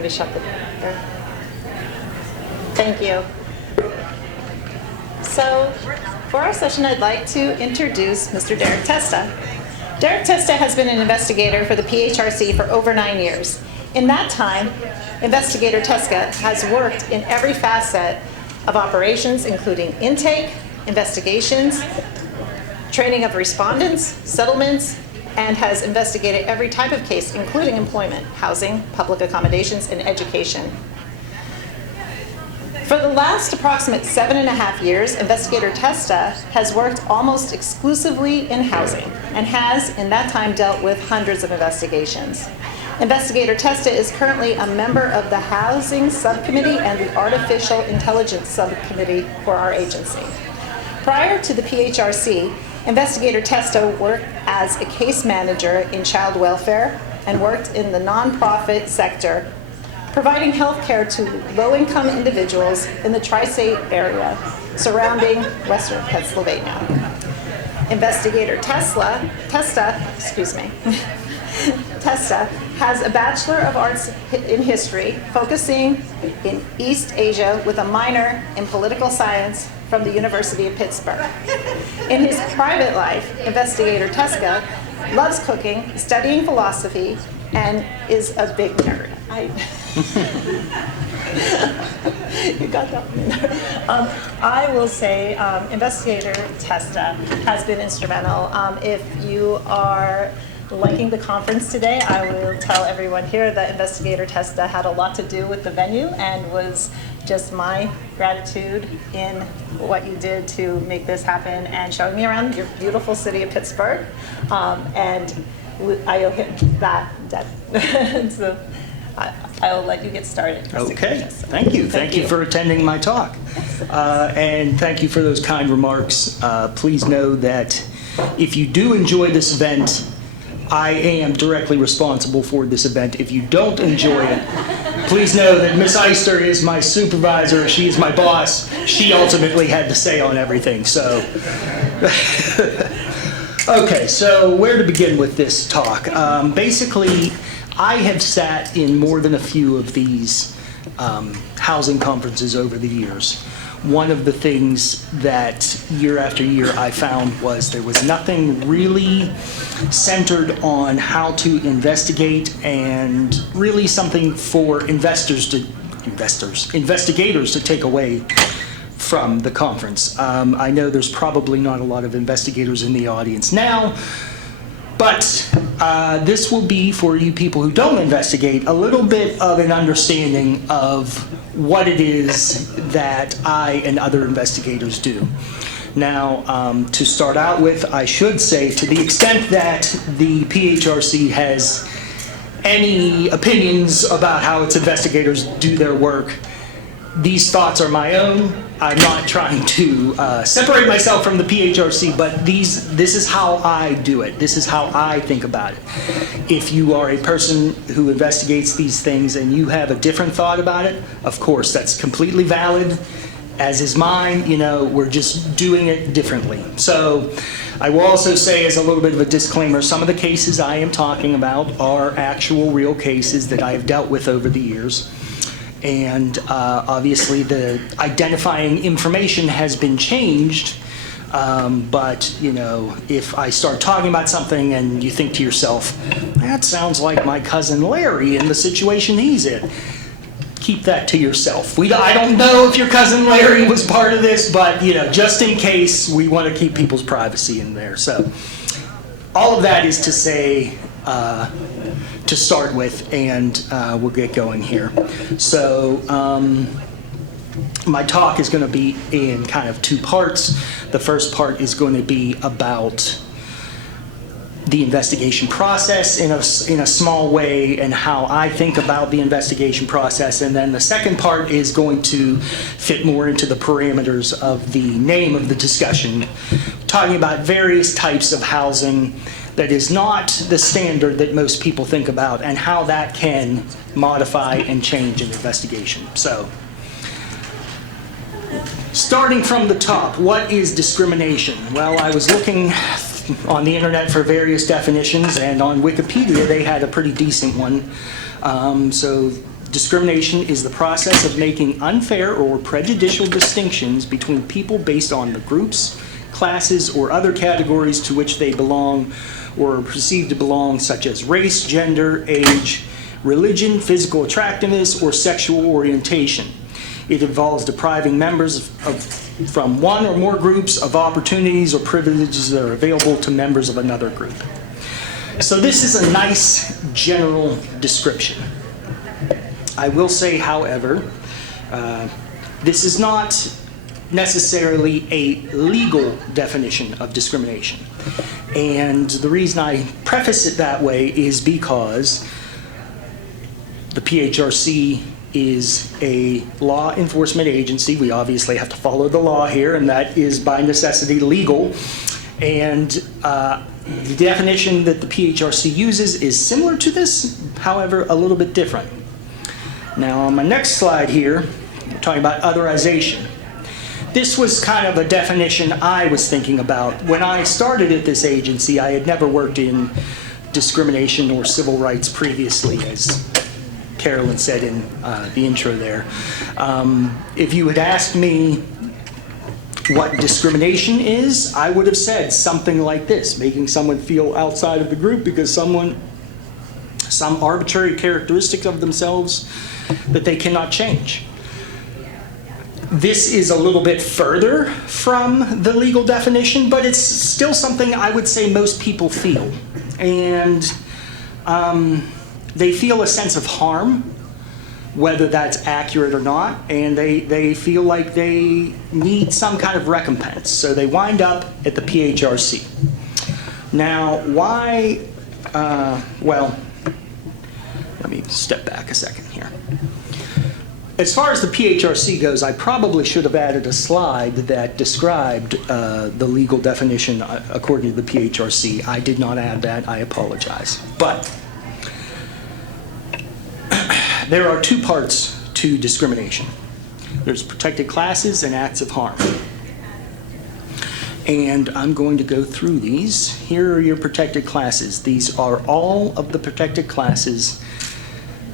To shut the door. Thank you. So, for our session, I'd like to introduce Mr. Derek Testa. Derek Testa has been an investigator for the PHRC for over 9 years. In that time, Investigator Testa has worked in every facet of operations, including intake, investigations, training of respondents, settlements, and has investigated every type of case, including employment, housing, public accommodations, and education. For the last approximate 7.5 years, Investigator Testa has worked almost exclusively in housing and has, in that time, dealt with hundreds of investigations. Investigator Testa is currently a member of the Housing Subcommittee and the Artificial Intelligence Subcommittee for our agency. Prior to the PHRC, Investigator Testa worked as a case manager in child welfare and worked in the nonprofit sector, providing health care to low-income individuals in the tri-state area surrounding Western Pennsylvania. Investigator Testa has a Bachelor of Arts in History, focusing in East Asia with a minor in political science from the University of Pittsburgh. In his private life, Investigator Testa loves cooking, studying philosophy, and is a big nerd. You got that one. I will say Investigator Testa has been instrumental. If you are liking the conference today, I will tell everyone here that Investigator Testa had a lot to do with the venue and was just my gratitude in what you did to make this happen and showing me around your beautiful city of Pittsburgh. And I owe him that. So I'll let you get started. Okay, thank you. Thank you for attending my talk. And thank you for those kind remarks. Please know that if you do enjoy this event, I am directly responsible for this event. If you don't enjoy it, please know that Miss Eister is my supervisor. She is my boss. She ultimately had to say on everything. So, okay, so where to begin with this talk? Basically, I have sat in more than a few of these housing conferences over the years. One of the things that year after year I found was there was nothing really centered on how to investigate and really something for investigators to take away from the conference. I know there's probably not a lot of investigators in the audience now, but this will be, for you people who don't investigate, a little bit of an understanding of what it is that I and other investigators do. Now, to start out with, I should say, to the extent that the PHRC has any opinions about how its investigators do their work, these thoughts are my own. I'm not trying to separate myself from the PHRC, but this is how I do it. This is how I think about it. If you are a person who investigates these things and you have a different thought about it, of course, that's completely valid, as is mine. You know, we're just doing it differently. So I will also say, as a little bit of a disclaimer, some of the cases I am talking about are actual real cases that I have dealt with over the years. And obviously the identifying information has been changed, but you know, if I start talking about something and you think to yourself, that sounds like my cousin Larry in the situation he's in, keep that to yourself. I don't know if your cousin Larry was part of this, but you know, just in case, we want to keep people's privacy in there. So all of that is to say, to start with, and we'll get going here. So my talk is going to be in kind of two parts. The first part is going to be about the investigation process in a small way and how I think about the investigation process, and then the second part is going to fit more into the parameters of the name of the discussion, talking about various types of housing that is not the standard that most people think about and how that can modify and change an investigation. So, starting from the top, what is discrimination? Well, I was looking on the internet for various definitions, and on Wikipedia they had a pretty decent one. So Discrimination is the process of making unfair or prejudicial distinctions between people based on the groups, classes, or other categories to which they belong or are perceived to belong, such as race, gender, age, religion, physical attractiveness, or sexual orientation. It involves depriving members from one or more groups of opportunities or privileges that are available to members of another group. So this is a nice general description. I will say, however, this is not necessarily a legal definition of discrimination. And the reason I preface it that way is because the PHRC is a law enforcement agency. We obviously have to follow the law here, and that is by necessity legal. And the definition that the PHRC uses is similar to this, however, a little bit different. Now, on my next slide here, we're talking about otherization. This was kind of a definition I was thinking about. When I started at this agency, I had never worked in discrimination or civil rights previously, as Carolyn said in the intro there. If you had asked me what discrimination is, I would have said something like this: making someone feel outside of the group because some arbitrary characteristic of themselves that they cannot change. This is a little bit further from the legal definition, but it's still something I would say most people feel. And they feel a sense of harm, whether that's accurate or not, and they feel like they need some kind of recompense. So they wind up at the PHRC. Now, why, well, let me step back a second here. As far as the PHRC goes, I probably should have added a slide that described the legal definition according to the PHRC. I did not add that. I apologize. But there are two parts to discrimination. There's protected classes and acts of harm. And I'm going to go through these. Here are your protected classes. These are all of the protected classes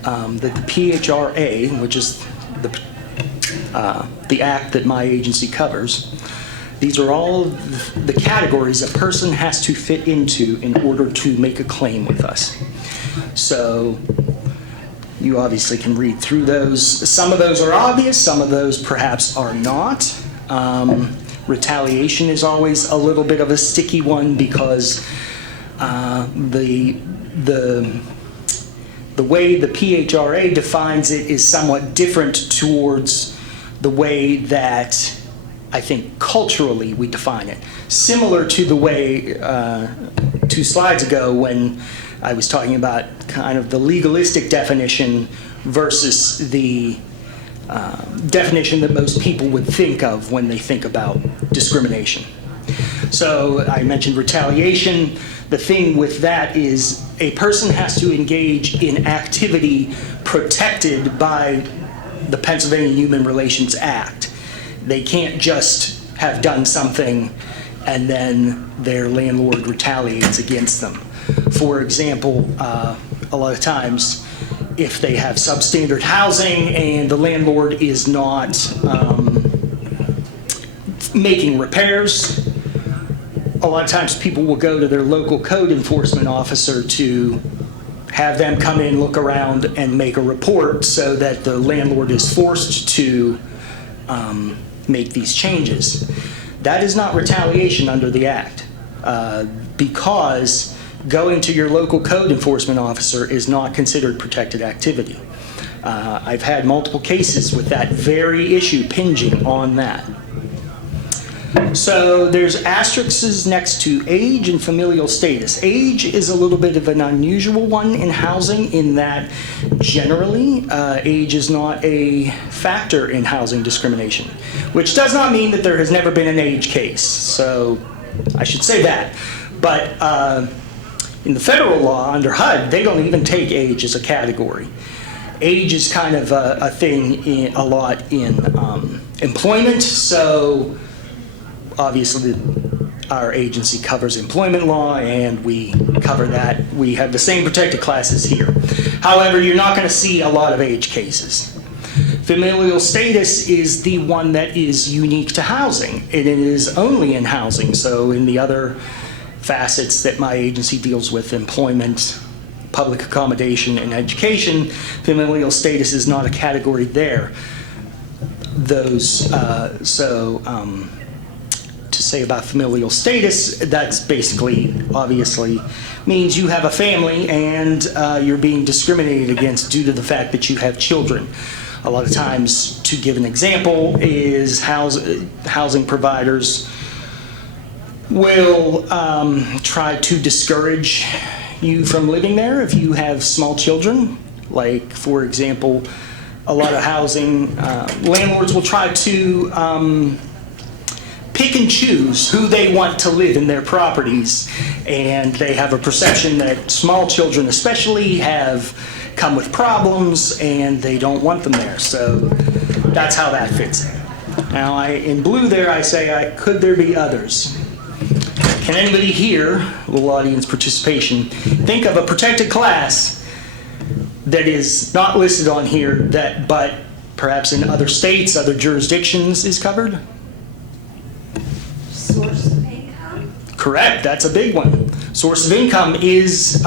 that the PHRA, which is the act that my agency covers, these are all the categories a person has to fit into in order to make a claim with us. So you obviously can read through those. Some of those are obvious, some of those perhaps are not. Retaliation is always a little bit of a sticky one because the way the PHRA defines it is somewhat different towards the way that I think culturally we define it. Similar to the way 2 slides ago when I was talking about kind of the legalistic definition versus the definition that most people would think of when they think about discrimination. So I mentioned retaliation. The thing with that is a person has to engage in activity protected by the Pennsylvania Human Relations Act. They can't just have done something and then their landlord retaliates against them. For example, a lot of times if they have substandard housing and the landlord is not making repairs, a lot of times people will go to their local code enforcement officer to have them come in, look around, and make a report so that the landlord is forced to make these changes. That is not retaliation under the Act because going to your local code enforcement officer is not considered protected activity. I've had multiple cases with that very issue hinging on that. So there's asterisks next to age and familial status. Age is a little bit of an unusual one in housing in that generally age is not a factor in housing discrimination, which does not mean that there has never been an age case. So I should say that. But in the federal law under HUD, they don't even take age as a category. Age is kind of a thing a lot in employment. So obviously, our agency covers employment law, and we cover that. We have the same protected classes here. However, you're not going to see a lot of age cases. Familial status is the one that is unique to housing, and it is only in housing. So in the other facets that my agency deals with, employment, public accommodation, and education, familial status is not a category there. To say about familial status, that's basically, obviously, means you have a family and you're being discriminated against due to the fact that you have children. A lot of times, to give an example, is housing providers will try to discourage you from living there if you have small children. Like, for example, a lot of housing landlords will try to pick and choose who they want to live in their properties, and they have a perception that small children especially have come with problems and they don't want them there. So that's how that fits in. Now, in blue there, I say, could there be others? Can anybody here, a little audience participation, think of a protected class that is not listed on here, but perhaps in other states, other jurisdictions is covered? Source of income? Correct, that's a big one. Source of income is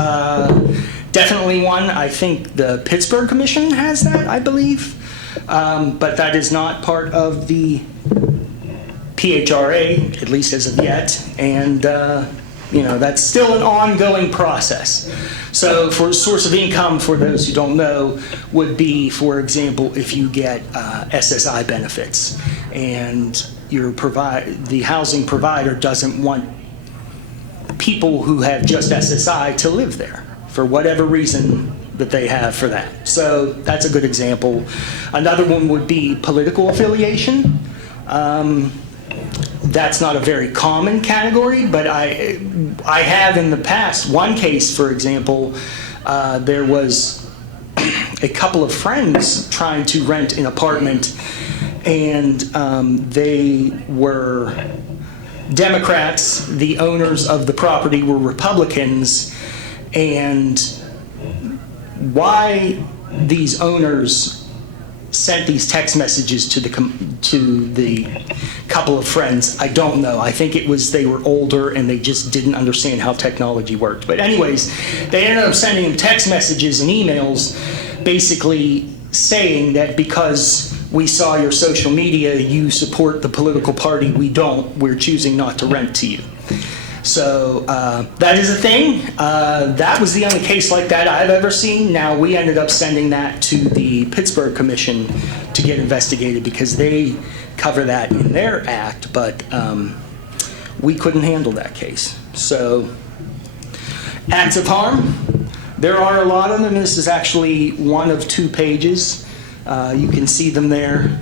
definitely one. I think the Pittsburgh Commission has that, I believe. But that is not part of the PHRA, at least as of yet. And that's still an ongoing process. So for source of income, for those who don't know, would be, for example, if you get SSI benefits and the housing provider doesn't want people who have just SSI to live there for whatever reason that they have for that. So that's a good example. Another one would be political affiliation. That's not a very common category, but I have in the past, one case, for example, there was a couple of friends trying to rent an apartment, and they were Democrats. The owners of the property were Republicans, and why these owners sent these text messages to the couple of friends, I don't know. I think it was they were older and they just didn't understand how technology worked. But anyways, they ended up sending them text messages and emails basically saying that because we saw your social media, you support the political party, we don't, we're choosing not to rent to you. So that is a thing. That was the only case like that I've ever seen. Now, we ended up sending that to the Pittsburgh Commission to get investigated because they cover that in their act, but we couldn't handle that case. So acts of harm, there are a lot of them. This is actually one of 2 pages. You can see them there.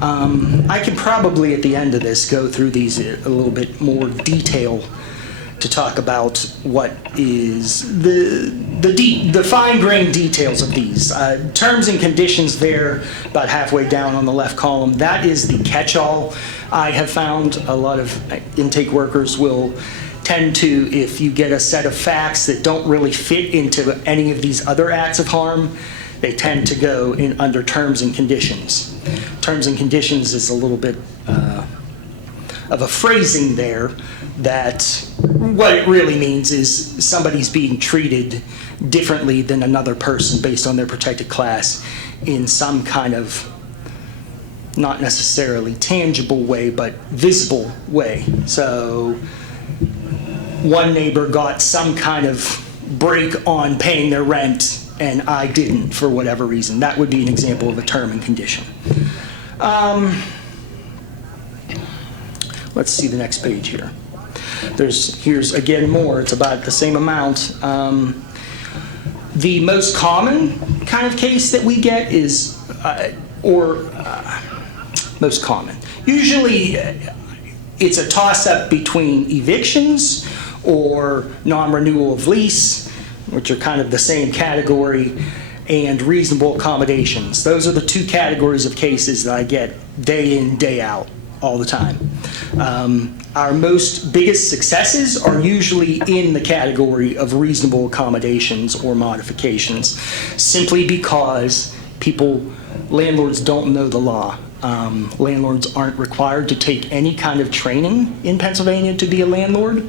I can probably at the end of this go through these a little bit more detail to talk about what is the fine-grained details of these. Terms and conditions there, about halfway down on the left column, that is the catch-all. I have found a lot of intake workers will tend to, if you get a set of facts that don't really fit into any of these other acts of harm, they tend to go in under terms and conditions. Terms and conditions is a little bit of a phrasing there that what it really means is somebody's being treated differently than another person based on their protected class in some kind of not necessarily tangible way, but visible way. So one neighbor got some kind of break on paying their rent and I didn't for whatever reason. That would be an example of a term and condition. Let's see the next page here. Here's again more, it's about the same amount. The most common kind of case that we get is, most common. Usually it's a toss-up between evictions or non-renewal of lease, which are kind of the same category, and reasonable accommodations. Those are the 2 categories of cases that I get day in, day out, all the time. Our biggest successes are usually in the category of reasonable accommodations or modifications, simply because landlords don't know the law. Landlords aren't required to take any kind of training in Pennsylvania to be a landlord,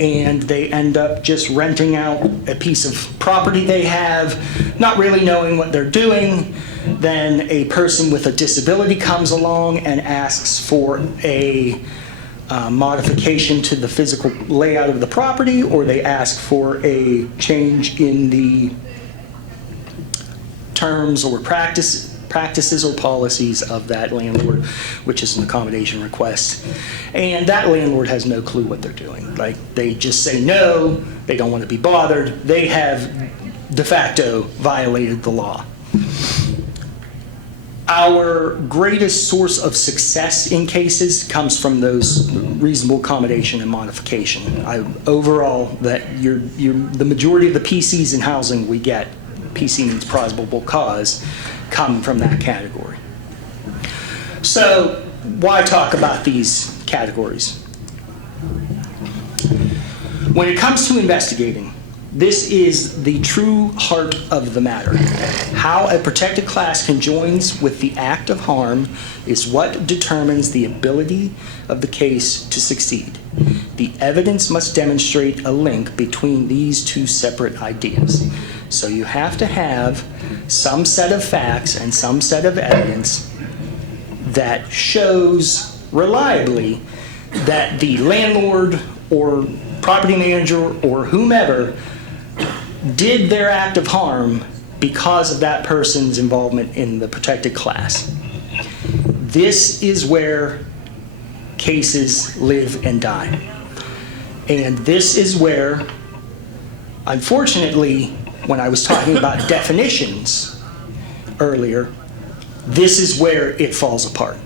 and they end up just renting out a piece of property they have, not really knowing what they're doing. Then a person with a disability comes along and asks for a modification to the physical layout of the property, or they ask for a change in the terms or practices or policies of that landlord, which is an accommodation request. And that landlord has no clue what they're doing. Like, they just say no, they don't want to be bothered. They have de facto violated the law. Our greatest source of success in cases comes from those reasonable accommodation and modification. Overall, the majority of the PCs in housing we get, PC means probable cause, come from that category. So why talk about these categories? When it comes to investigating, this is the true heart of the matter. How a protected class conjoins with the act of harm is what determines the ability of the case to succeed. The evidence must demonstrate a link between these two separate ideas. So you have to have some set of facts and some set of evidence that shows reliably that the landlord or property manager or whomever did their act of harm because of that person's involvement in the protected class. This is where cases live and die. And this is where, unfortunately, when I was talking about definitions earlier, this is where it falls apart.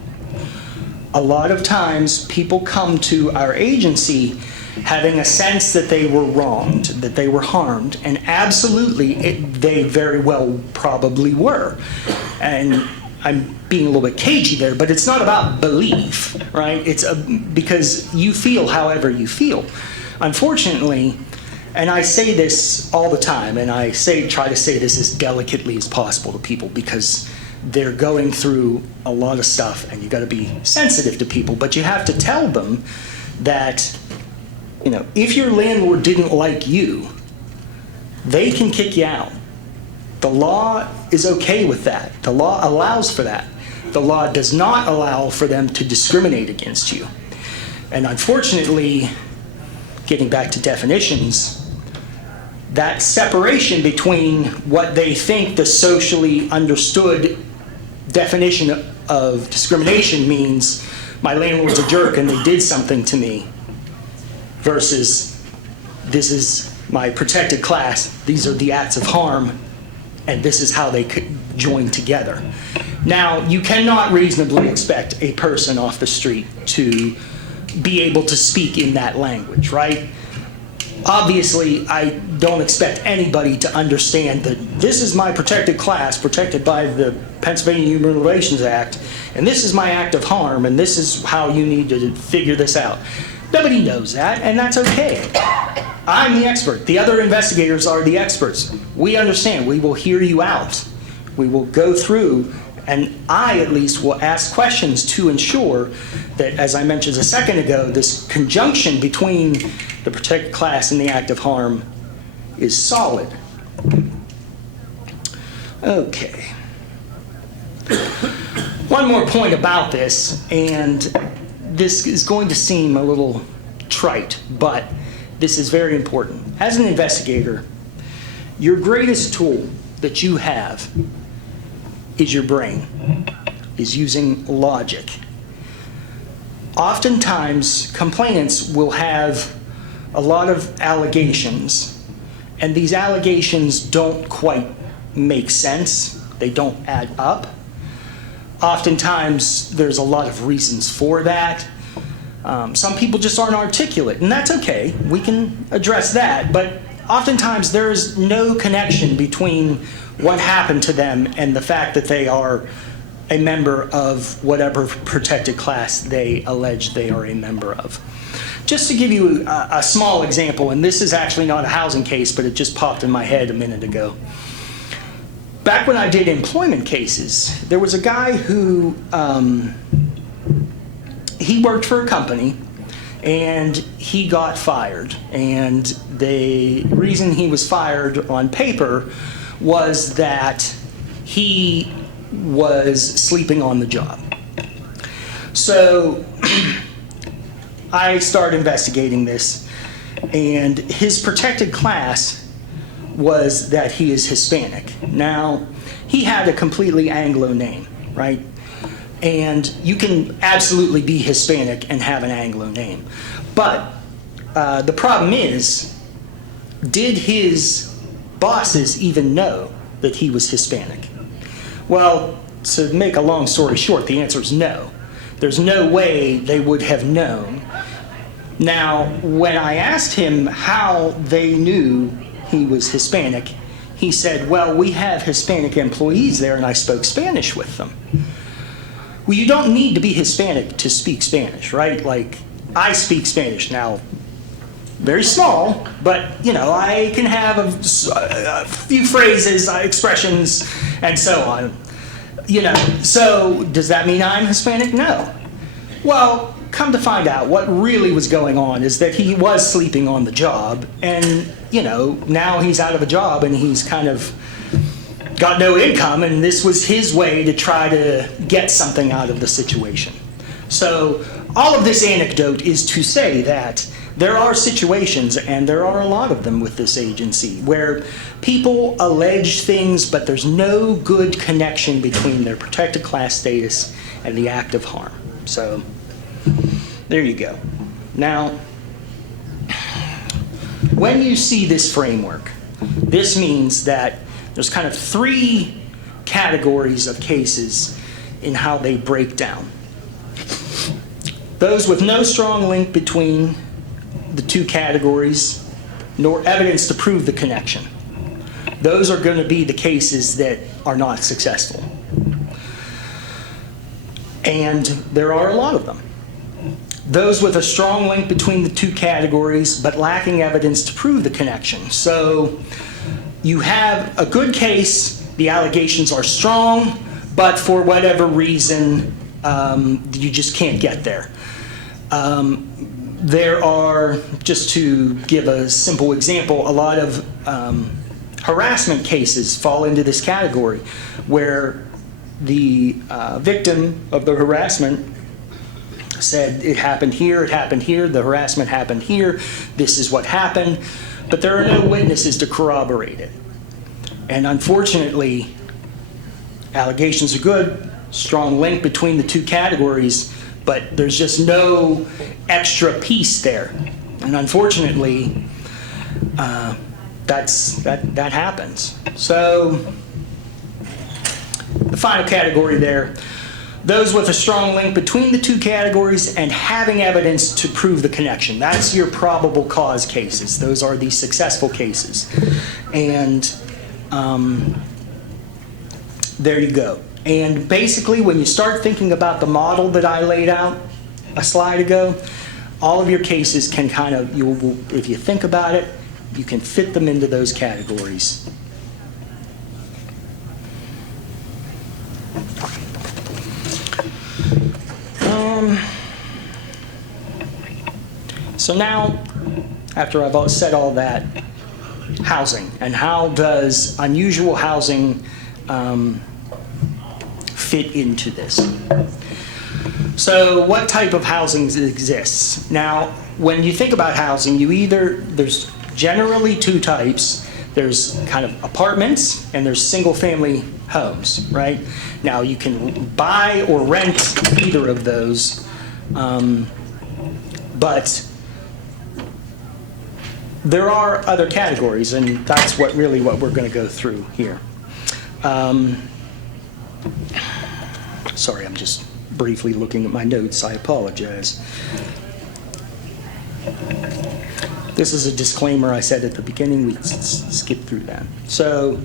A lot of times people come to our agency having a sense that they were wronged, that they were harmed, and absolutely they very well probably were. And I'm being a little bit cagey there, but it's not about belief, right? It's because you feel however you feel. Unfortunately, and I say this all the time, and I try to say this as delicately as possible to people because they're going through a lot of stuff, and you got to be sensitive to people, but you have to tell them that, you know, if your landlord didn't like you, they can kick you out. The law is okay with that. The law allows for that. The law does not allow for them to discriminate against you. And unfortunately, getting back to definitions, that separation between what they think the socially understood definition of discrimination means, my landlord's a jerk and they did something to me, versus this is my protected class, these are the acts of harm, and this is how they could join together. Now, you cannot reasonably expect a person off the street to be able to speak in that language, right? Obviously, I don't expect anybody to understand that this is my protected class, protected by the Pennsylvania Human Relations Act, and this is my act of harm, and this is how you need to figure this out. Nobody knows that, and that's okay. I'm the expert. The other investigators are the experts. We understand. We will hear you out. We will go through, and I, at least, will ask questions to ensure that, as I mentioned a second ago, this conjunction between the protected class and the act of harm is solid. Okay. One more point about this, and this is going to seem a little trite, but this is very important. As an investigator, your greatest tool that you have is your brain, is using logic. Oftentimes, complainants will have a lot of allegations, and these allegations don't quite make sense. They don't add up. Oftentimes, there's a lot of reasons for that. Some people just aren't articulate, and that's okay. We can address that, but oftentimes there is no connection between what happened to them and the fact that they are a member of whatever protected class they allege they are a member of. Just to give you a small example, and this is actually not a housing case, but it just popped in my head a minute ago. Back when I did employment cases, there was a guy who, he worked for a company and he got fired. And the reason he was fired on paper was that he was sleeping on the job. So I started investigating this, and his protected class was that he is Hispanic. Now, he had a completely Anglo name, right? And you can absolutely be Hispanic and have an Anglo name. But the problem is, did his bosses even know that he was Hispanic? Well, to make a long story short, the answer is no. There's no way they would have known. Now, when I asked him how they knew he was Hispanic, he said, well, we have Hispanic employees there and I spoke Spanish with them. Well, you don't need to be Hispanic to speak Spanish, right? Like, I speak Spanish now, very small, but, you know, I can have a few phrases, expressions, and so on. You know, so does that mean I'm Hispanic? No. Well, come to find out, what really was going on is that he was sleeping on the job, and, you know, now he's out of a job and he's kind of got no income, and this was his way to try to get something out of the situation. So all of this anecdote is to say that there are situations, and there are a lot of them with this agency, where people allege things, but there's no good connection between their protected class status and the act of harm. So there you go. Now, when you see this framework, this means that there's kind of three categories of cases in how they break down. Those with no strong link between the two categories, nor evidence to prove the connection. Those are going to be the cases that are not successful. And there are a lot of them. Those with a strong link between the two categories, but lacking evidence to prove the connection. So you have a good case, the allegations are strong, but for whatever reason, you just can't get there. There are, just to give a simple example, a lot of harassment cases fall into this category, where the victim of the harassment said it happened here, the harassment happened here, this is what happened, but there are no witnesses to corroborate it. And unfortunately, allegations are good, strong link between the two categories, but there's just no extra piece there. And unfortunately, that happens. So the final category there, those with a strong link between the two categories and having evidence to prove the connection. That's your probable cause cases. Those are the successful cases. And there you go. And basically, when you start thinking about the model that I laid out a slide ago, all of your cases can kind of, if you think about it, you can fit them into those categories. So now, after I've said all that, housing, and how does unusual housing fit into this? So what type of housing exists? Now, when you think about housing, there's generally two types. There's kind of apartments and there's single family homes, right? Now you can buy or rent either of those, but there are other categories, and that's what we're going to go through here. Sorry, I'm just briefly looking at my notes. I apologize. This is a disclaimer I said at the beginning. We skipped through that. So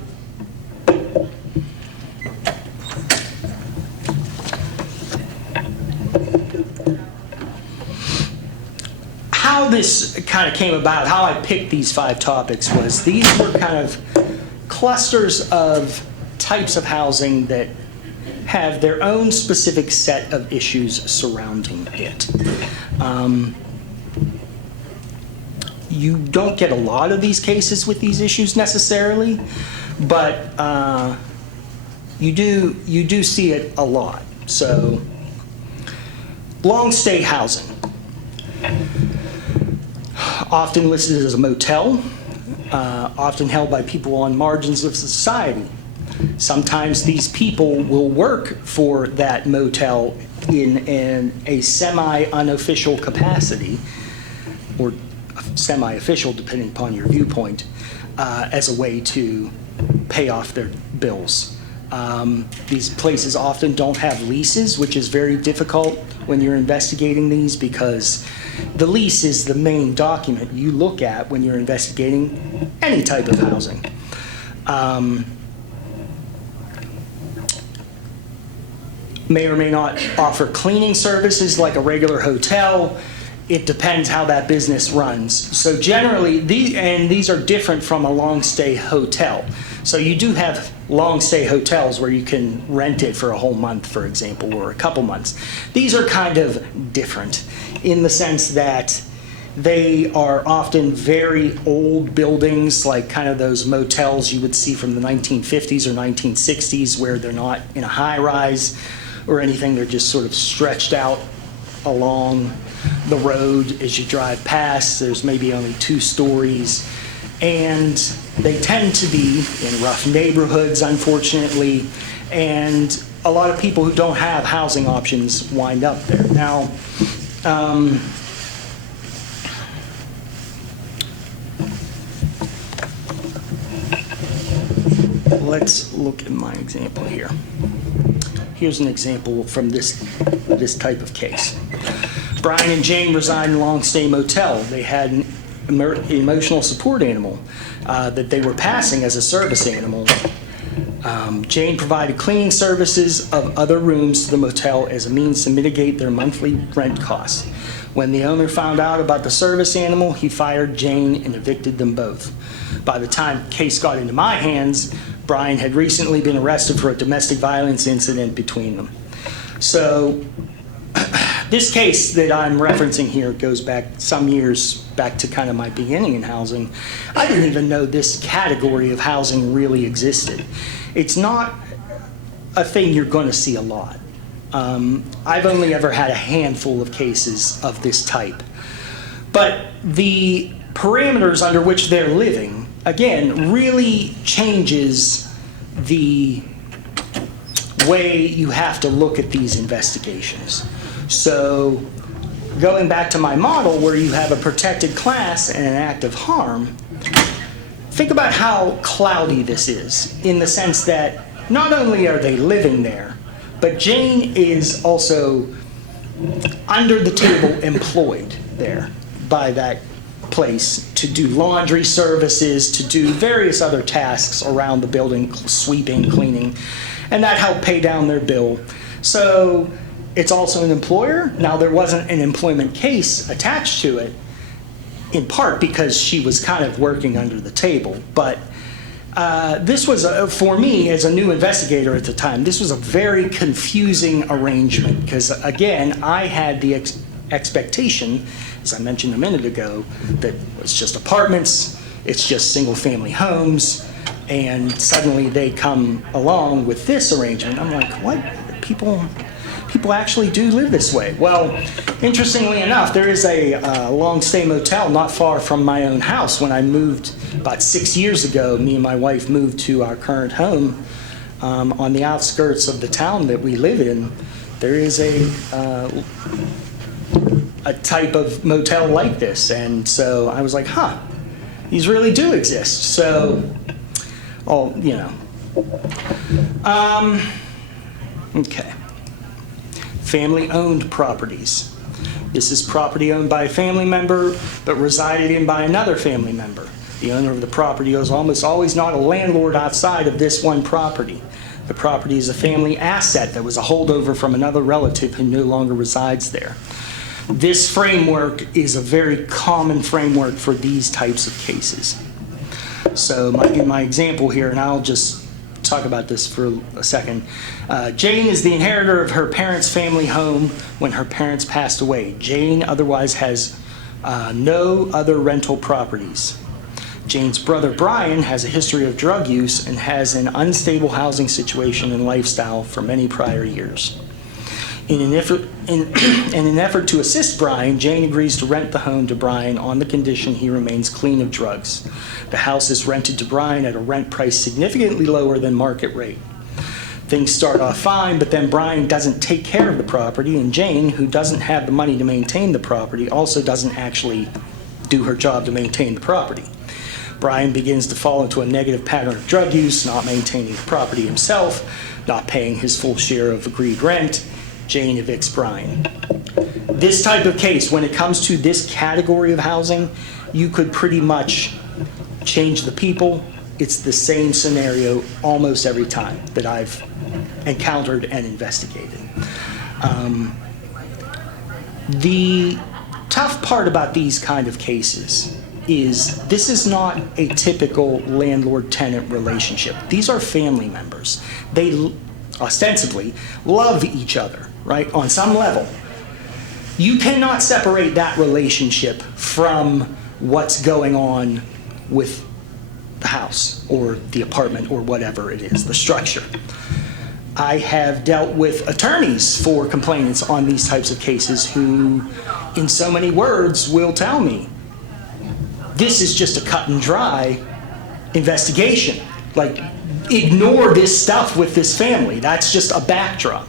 this kind of came about, how I picked these 5 topics was these were kind of clusters of types of housing that have their own specific set of issues surrounding it. You don't get a lot of these cases with these issues necessarily, but you do see it a lot. So, long stay housing, often listed as a motel, often held by people on margins of society. Sometimes these people will work for that motel in a semi-unofficial capacity, or semi-official depending upon your viewpoint, as a way to pay off their bills. These places often don't have leases, which is very difficult when you're investigating these, because the lease is the main document you look at when you're investigating any type of housing. May or may not offer cleaning services like a regular hotel. It depends how that business runs. So generally, these are different from a long stay hotel. So you do have long stay hotels where you can rent it for a whole month, for example, or a couple months. These are kind of different in the sense that they are often very old buildings, like kind of those motels you would see from the 1950s or 1960s, where they're not in a high rise or anything. They're just sort of stretched out along the road as you drive past. There's maybe only 2 stories, and they tend to be in rough neighborhoods, unfortunately, and a lot of people who don't have housing options wind up there. Now, let's look at my example here. Here's an example from this type of case. Brian and Jane reside in a long-stay motel. They had an emotional support animal that they were passing as a service animal. Jane provided cleaning services of other rooms to the motel as a means to mitigate their monthly rent costs. When the owner found out about the service animal, he fired Jane and evicted them both. By the time the case got into my hands, Brian had recently been arrested for a domestic violence incident between them. So this case that I'm referencing here goes back some years back to kind of my beginning in housing. I didn't even know this category of housing really existed. It's not a thing you're going to see a lot. I've only ever had a handful of cases of this type. But the parameters under which they're living, again, really changes the way you have to look at these investigations. So going back to my model where you have a protected class and an act of harm, think about how cloudy this is, in the sense that not only are they living there, but Jane is also under the table employed there by that place to do laundry services, to do various other tasks around the building, sweeping, cleaning, and that helped pay down their bill. So it's also an employer. Now, there wasn't an employment case attached to it, in part because she was kind of working under the table. But this was, for me, as a new investigator at the time, this was a very confusing arrangement because, again, I had the expectation, as I mentioned a minute ago, that it's just apartments, it's just single-family homes, and suddenly they come along with this arrangement. I'm like, what? People actually do live this way. Well, interestingly enough, there is a long-stay motel not far from my own house. When I moved about 6 years ago, me and my wife moved to our current home on the outskirts of the town that we live in. There is a type of motel like this, and so I was like, huh, these really do exist. So, okay. Family-owned properties. This is property owned by a family member, but resided in by another family member. The owner of the property is almost always not a landlord outside of this one property. The property is a family asset that was a holdover from another relative who no longer resides there. This framework is a very common framework for these types of cases. So in my example here, and I'll just talk about this for a second. Jane is the inheritor of her parents' family home when her parents passed away. Jane otherwise has no other rental properties. Jane's brother Brian has a history of drug use and has an unstable housing situation and lifestyle for many prior years. In an effort to assist Brian, Jane agrees to rent the home to Brian on the condition he remains clean of drugs. The house is rented to Brian at a rent price significantly lower than market rate. Things start off fine, but then Brian doesn't take care of the property, and Jane, who doesn't have the money to maintain the property, also doesn't actually do her job to maintain the property. Brian begins to fall into a negative pattern of drug use, not maintaining the property himself, not paying his full share of agreed rent. Jane evicts Brian. This type of case, when it comes to this category of housing, you could pretty much change the people. It's the same scenario almost every time that I've encountered and investigated. The tough part about these kind of cases is this is not a typical landlord-tenant relationship. These are family members. They ostensibly love each other, right, on some level. You cannot separate that relationship from what's going on with the house or the apartment or whatever it is, the structure. I have dealt with attorneys for complainants on these types of cases who, in so many words, will tell me, this is just a cut and dry investigation. Like, ignore this stuff with this family. That's just a backdrop.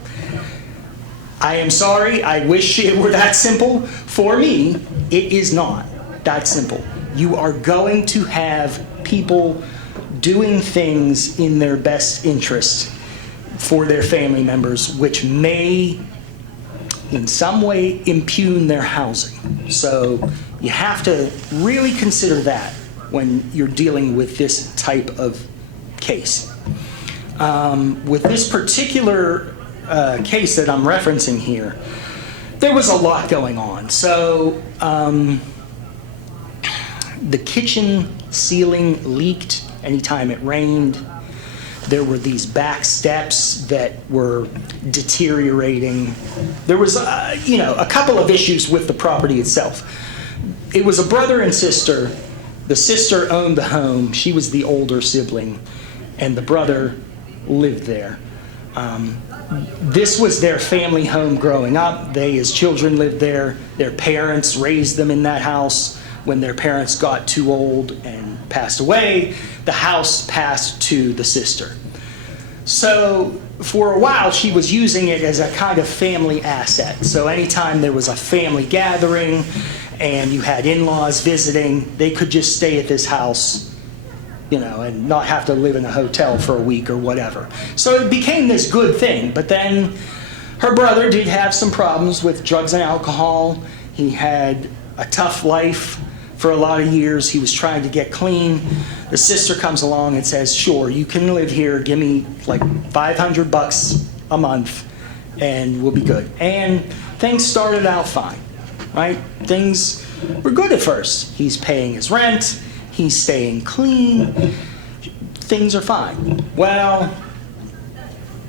I am sorry. I wish it were that simple. For me, it is not that simple. You are going to have people doing things in their best interest for their family members, which may in some way impugn their housing. So you have to really consider that when you're dealing with this type of case. With this particular case that I'm referencing here, there was a lot going on. So the kitchen ceiling leaked anytime it rained. There were these back steps that were deteriorating. There was, a couple of issues with the property itself. It was a brother and sister. The sister owned the home. She was the older sibling, and the brother lived there. This was their family home growing up. They, as children, lived there. Their parents raised them in that house. When their parents got too old and passed away, the house passed to the sister. So for a while, she was using it as a kind of family asset. So anytime there was a family gathering and you had in-laws visiting, they could just stay at this house, and not have to live in a hotel for a week or whatever. So it became this good thing. But then her brother did have some problems with drugs and alcohol. He had a tough life for a lot of years. He was trying to get clean. The sister comes along and says, sure, you can live here. Give me like $500 a month and we'll be good. And things started out fine, right? Things were good at first. He's paying his rent. He's staying clean. Things are fine. Well,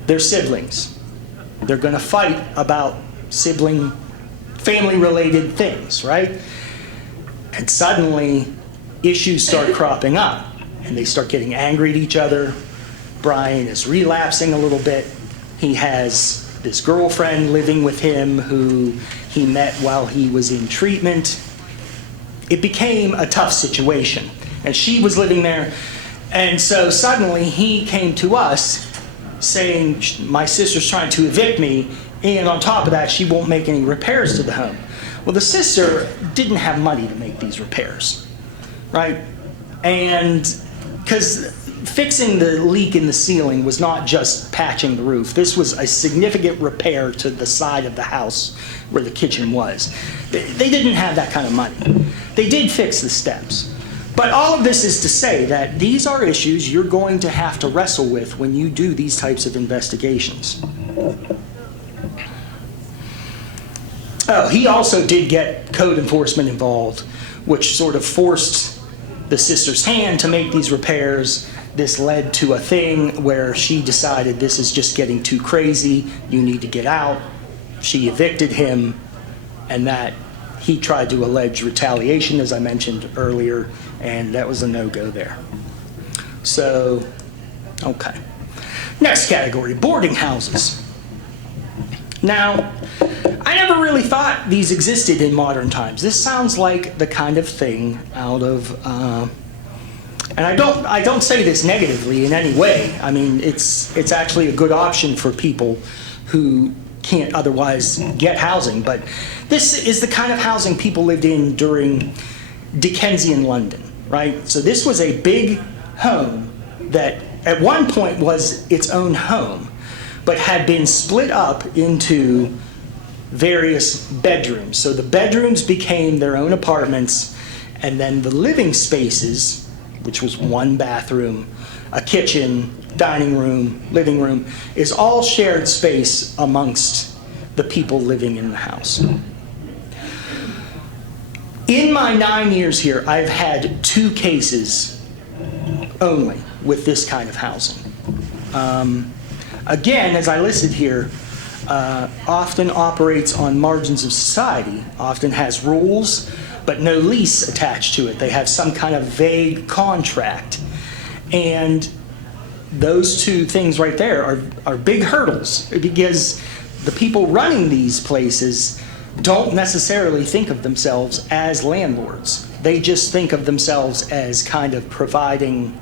they're siblings. They're going to fight about sibling, family-related things, right? And suddenly, issues start cropping up, and they start getting angry at each other. Brian is relapsing a little bit. He has this girlfriend living with him who he met while he was in treatment. It became a tough situation, and she was living there. And so suddenly, he came to us saying, my sister's trying to evict me, and on top of that, she won't make any repairs to the home. Well, the sister didn't have money to make these repairs, right? And because fixing the leak in the ceiling was not just patching the roof. This was a significant repair to the side of the house where the kitchen was. They didn't have that kind of money. They did fix the steps. But all of this is to say that these are issues you're going to have to wrestle with when you do these types of investigations. Oh, he also did get code enforcement involved, which sort of forced the sister's hand to make these repairs. This led to a thing where she decided this is just getting too crazy, you need to get out. She evicted him, and that he tried to allege retaliation, as I mentioned earlier, and that was a no-go there. So, okay. Next category, boarding houses. Now, I never really thought these existed in modern times. This sounds like the kind of thing out of, and I don't say this negatively in any way. I mean, it's actually a good option for people who can't otherwise get housing. But this is the kind of housing people lived in during Dickensian London, right? So this was a big home that at one point was its own home, but had been split up into various bedrooms. So the bedrooms became their own apartments, and then the living spaces, which was one bathroom, a kitchen, dining room, living room, is all shared space amongst the people living in the house. In my 9 years here, I've had 2 cases only with this kind of housing. Again, as I listed here, often operates on margins of society, often has rules, but no lease attached to it. They have some kind of vague contract. And those 2 things right there are big hurdles, because the people running these places don't necessarily think of themselves as landlords. They just think of themselves as kind of providing,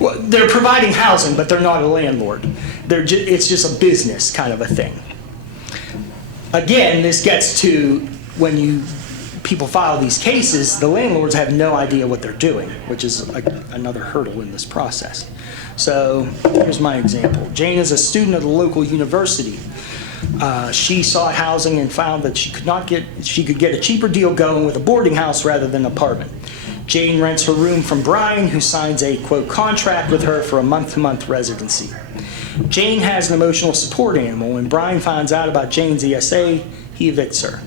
well, they're providing housing, but they're not a landlord. It's just a business kind of a thing. Again, this gets to when people file these cases, the landlords have no idea what they're doing, which is another hurdle in this process. So here's my example. Jane is a student at a local university. She sought housing and found that she could get a cheaper deal going with a boarding house rather than an apartment. Jane rents her room from Brian, who signs a, quote, contract with her for a month-to-month residency. Jane has an emotional support animal. When Brian finds out about Jane's ESA, he evicts her.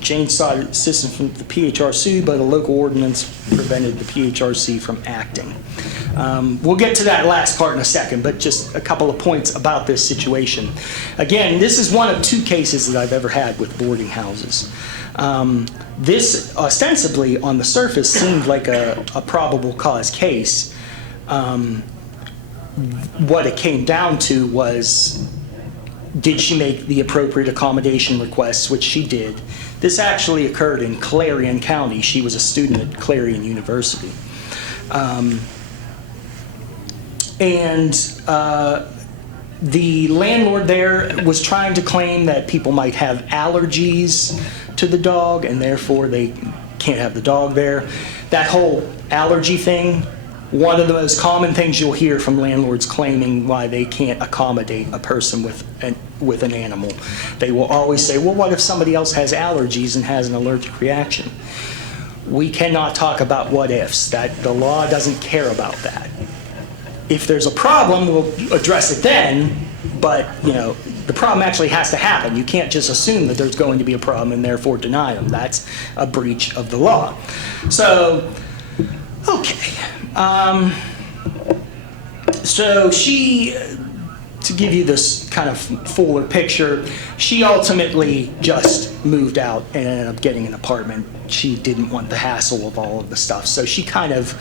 Jane sought assistance from the PHRC, but a local ordinance prevented the PHRC from acting. We'll get to that last part in a second, but just a couple of points about this situation. Again, this is one of 2 cases that I've ever had with boarding houses. This ostensibly, on the surface, seemed like a probable cause case. What it came down to was, did she make the appropriate accommodation requests, which she did. This actually occurred in Clarion County. She was a student at Clarion University. The landlord there was trying to claim that people might have allergies to the dog, and therefore they can't have the dog there. That whole allergy thing, one of the most common things you'll hear from landlords claiming why they can't accommodate a person with an animal. They will always say, well, what if somebody else has allergies and has an allergic reaction? We cannot talk about what ifs. The law doesn't care about that. If there's a problem, we'll address it then, but the problem actually has to happen. You can't just assume that there's going to be a problem and therefore deny them. That's a breach of the law. So, okay. So she, to give you this kind of fuller picture, she ultimately just moved out and ended up getting an apartment. She didn't want the hassle of all of the stuff, so she kind of,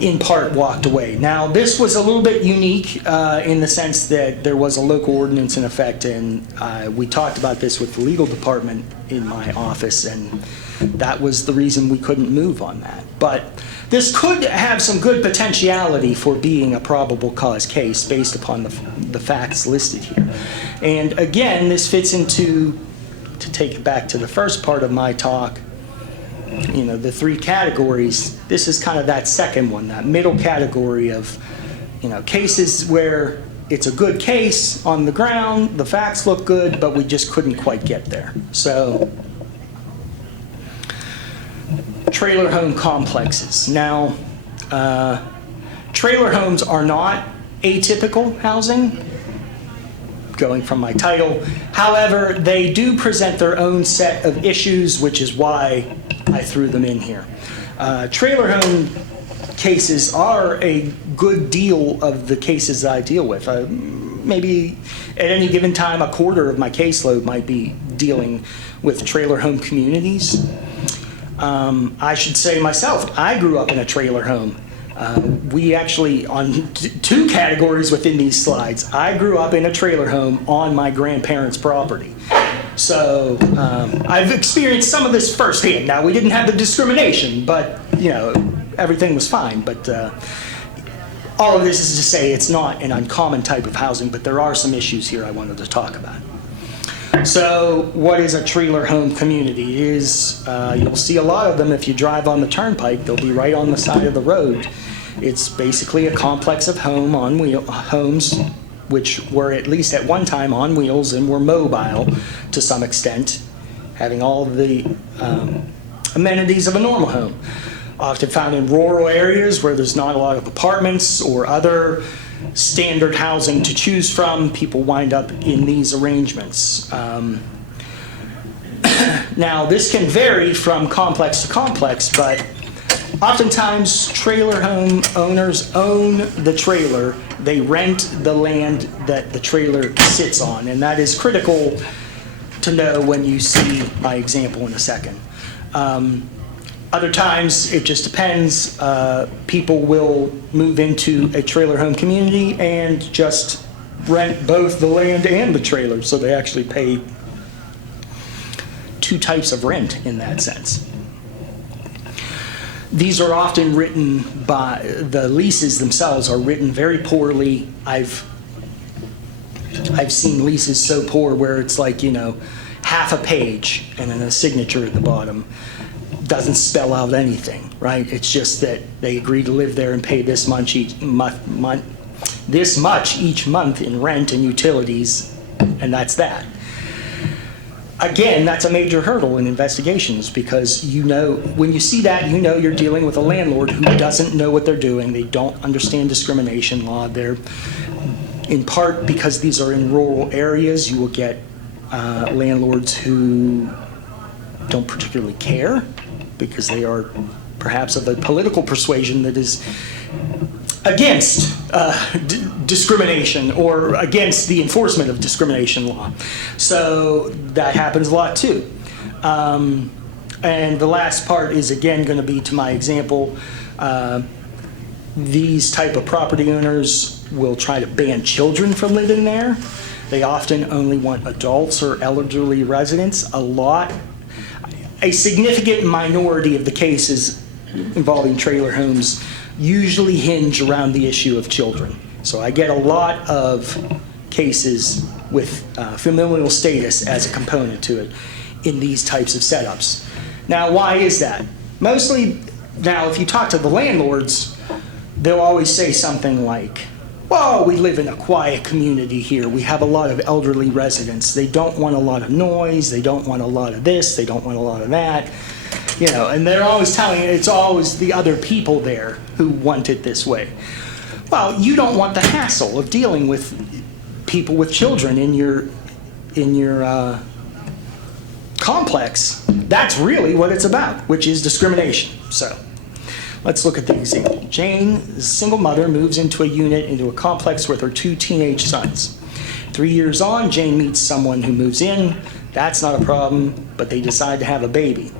in part, walked away. Now, this was a little bit unique in the sense that there was a local ordinance in effect, and we talked about this with the legal department in my office, and that was the reason we couldn't move on that. But this could have some good potentiality for being a probable cause case based upon the facts listed here. And again, this fits into, to take it back to the first part of my talk, the 3 categories. This is kind of that second one, that middle category of, cases where it's a good case on the ground, the facts look good, but we just couldn't quite get there. So, trailer home complexes. Now, trailer homes are not atypical housing. going from my title. However, they do present their own set of issues, which is why I threw them in here. Trailer home cases are a good deal of the cases that I deal with. Maybe at any given time, a quarter of my caseload might be dealing with trailer home communities. I should say myself, I grew up in a trailer home. We actually, on two categories within these slides, I grew up in a trailer home on my grandparents' property. So I've experienced some of this firsthand. Now, we didn't have the discrimination, but, you know, everything was fine. But all of this is to say it's not an uncommon type of housing, but there are some issues here I wanted to talk about. So what is a trailer home community? It is, you'll see a lot of them if you drive on the turnpike. They'll be right on the side of the road. It's basically a complex of homes which were at least at one time on wheels and were mobile to some extent, having all of the amenities of a normal home. Often found in rural areas where there's not a lot of apartments or other standard housing to choose from, people wind up in these arrangements. Now, this can vary from complex to complex, but oftentimes trailer home owners own the trailer. They rent the land that the trailer sits on, and that is critical to know when you see my example in a second. Other times, it just depends. People will move into a trailer home community and just rent both the land and the trailer, so they actually pay two types of rent in that sense. These are often written by, the leases themselves are written very poorly. I've seen leases so poor where it's like, you know, half a page and then a signature at the bottom. Doesn't spell out anything, right? It's just that they agree to live there and pay this much each month in rent and utilities, and that's that. Again, that's a major hurdle in investigations because, you know, when you see that, you know you're dealing with a landlord who doesn't know what they're doing. They don't understand discrimination law. They're, in part because these are in rural areas, you will get landlords who don't particularly care because they are perhaps of a political persuasion that is against discrimination or against the enforcement of discrimination law. So that happens a lot too. And the last part is again going to be to my example. These type of property owners will try to ban children from living there. They often only want adults or elderly residents. A significant minority of the cases involving trailer homes usually hinge around the issue of children. So I get a lot of cases with familial status as a component to it in these types of setups. Now, why is that? Mostly, now if you talk to the landlords, they'll always say something like, well, we live in a quiet community here. We have a lot of elderly residents. They don't want a lot of noise. They don't want a lot of this. They don't want a lot of that. You know, and they're always telling you it's always the other people there who want it this way. Well, you don't want the hassle of dealing with people with children in your complex. That's really what it's about, which is discrimination. So let's look at the example. Jane, a single mother, moves into a complex with her 2 teenage sons. 3 years on, Jane meets someone who moves in. That's not a problem, but they decide to have a baby.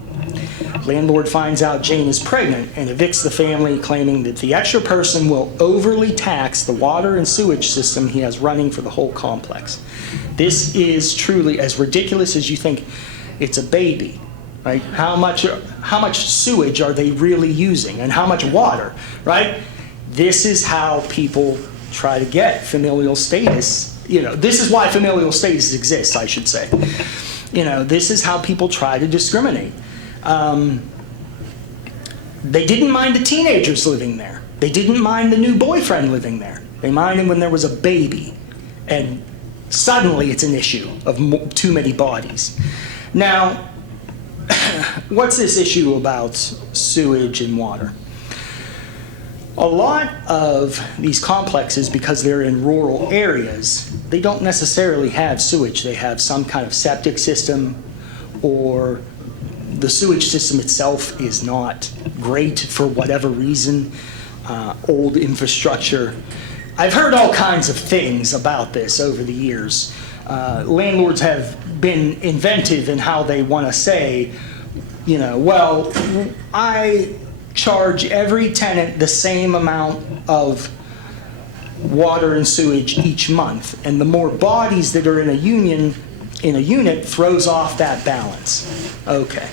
Landlord finds out Jane is pregnant and evicts the family, claiming that the extra person will overly tax the water and sewage system he has running for the whole complex. This is truly as ridiculous as you think. It's a baby, right? How much sewage are they really using, and how much water, right? This is how people try to get familial status. You know, this is why familial status exists, I should say. You know, this is how people try to discriminate. They didn't mind the teenagers living there. They didn't mind the new boyfriend living there. They minded when there was a baby. And suddenly it's an issue of too many bodies. Now, what's this issue about sewage and water? A lot of these complexes, because they're in rural areas, they don't necessarily have sewage. They have some kind of septic system, or the sewage system itself is not great for whatever reason, old infrastructure. I've heard all kinds of things about this over the years. Landlords have been inventive in how they want to say, you know, well, I charge every tenant the same amount of water and sewage each month, and the more bodies that are in a unit throws off that balance. Okay.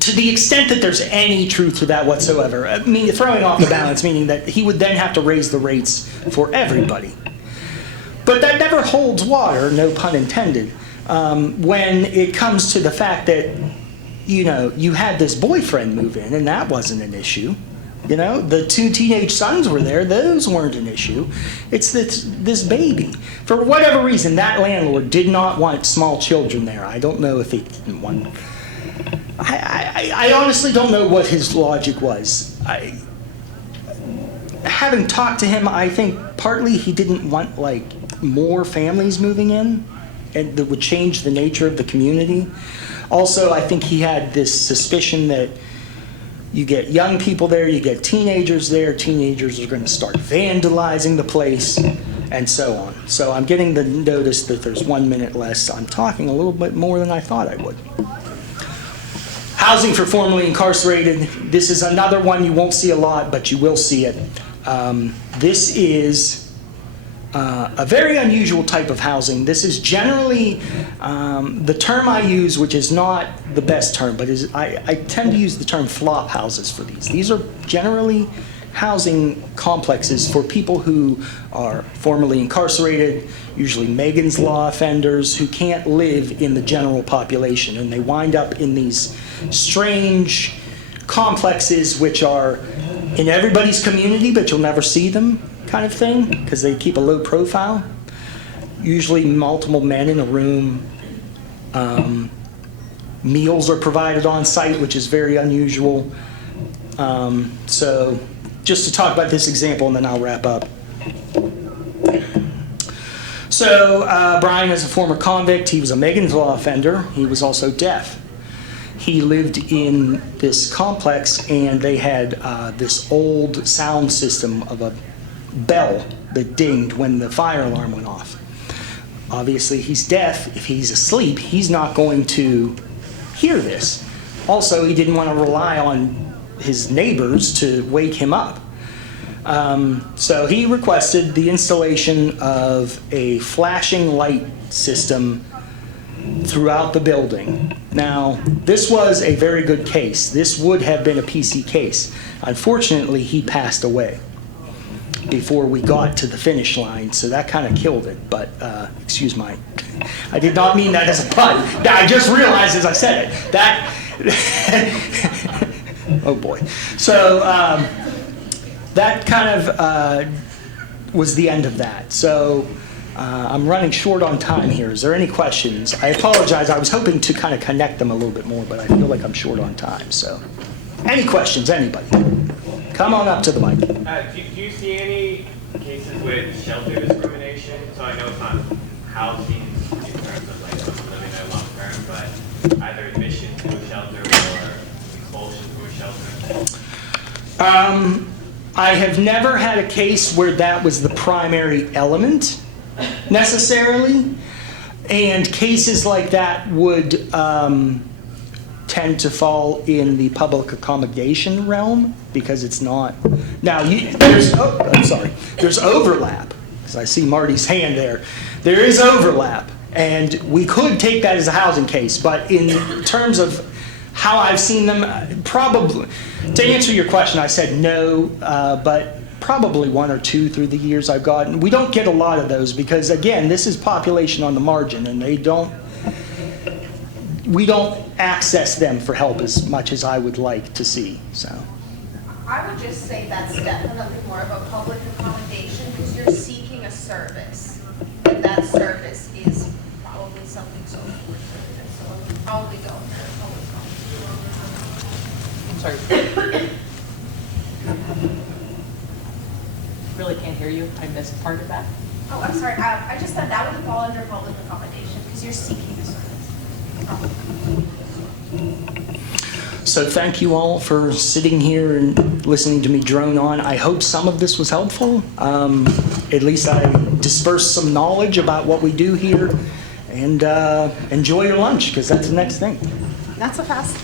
To the extent that there's any truth to that whatsoever, I mean, throwing off the balance, meaning that he would then have to raise the rates for everybody. But that never holds water, no pun intended, when it comes to the fact that, you know, you had this boyfriend move in, and that wasn't an issue. You know, the 2 teenage sons were there, those weren't an issue. It's this baby. For whatever reason, that landlord did not want small children there. I don't know if he didn't want... I honestly don't know what his logic was. Having talked to him, I think partly he didn't want, like, more families moving in, and that would change the nature of the community. Also, I think he had this suspicion that you get young people there, you get teenagers there, teenagers are going to start vandalizing the place, and so on. So I'm getting the notice that there's 1 minute less. I'm talking a little bit more than I thought I would. Housing for formerly incarcerated. This is another one you won't see a lot, but you will see it. This is a very unusual type of housing. This is generally the term I use, which is not the best term, but I tend to use the term flop houses for these. These are generally housing complexes for people who are formerly incarcerated, usually Megan's Law offenders who can't live in the general population, and they wind up in these strange complexes which are in everybody's community, but you'll never see them, kind of thing, because they keep a low profile. Usually multiple men in a room. Meals are provided on site, which is very unusual. So just to talk about this example, and then I'll wrap up. So Brian is a former convict. He was a Megan's Law offender. He was also deaf. He lived in this complex, and they had this old sound system of a bell that dinged when the fire alarm went off. Obviously, he's deaf. If he's asleep, he's not going to hear this. Also, he didn't want to rely on his neighbors to wake him up. So he requested the installation of a flashing light system throughout the building. Now, this was a very good case. This would have been a PC case. Unfortunately, he passed away before we got to the finish line, so that kind of killed it. But, excuse my, I did not mean that as a pun. I just realized as I said it. That, oh boy. So, that kind of was the end of that. So, I'm running short on time here. Is there any questions? I apologize. I was hoping to kind of connect them a little bit more, but I feel like I'm short on time. So, any questions, anybody? Come on up to the mic. Do you see any cases with shelter discrimination? So I know it's not housing in terms of like living there long term, but either admission to a shelter or expulsion to a shelter. I have never had a case where that was the primary element necessarily, and cases like that would tend to fall in the public accommodation realm because it's not. Now, there's overlap, because I see Marty's hand there. There is overlap, and we could take that as a housing case, but in terms of how I've seen them, probably, to answer your question, I said no, but probably 1 or 2 through the years I've gotten. We don't get a lot of those because, again, this is population on the margin, and we don't access them for help as much as I would like to see. So, I would just say that's definitely more of a public accommodation because you're seeking a service, and that service is probably something social. So I would probably go for public accommodation. Sorry. Really can't hear you. I missed part of that. Oh, I'm sorry, I just said that would fall under public accommodation, because you're seeking a service. So thank you all for sitting here and listening to me drone on. I hope some of this was helpful. At least I dispersed some knowledge about what we do here. And enjoy your lunch, because that's the next thing. Not so fast.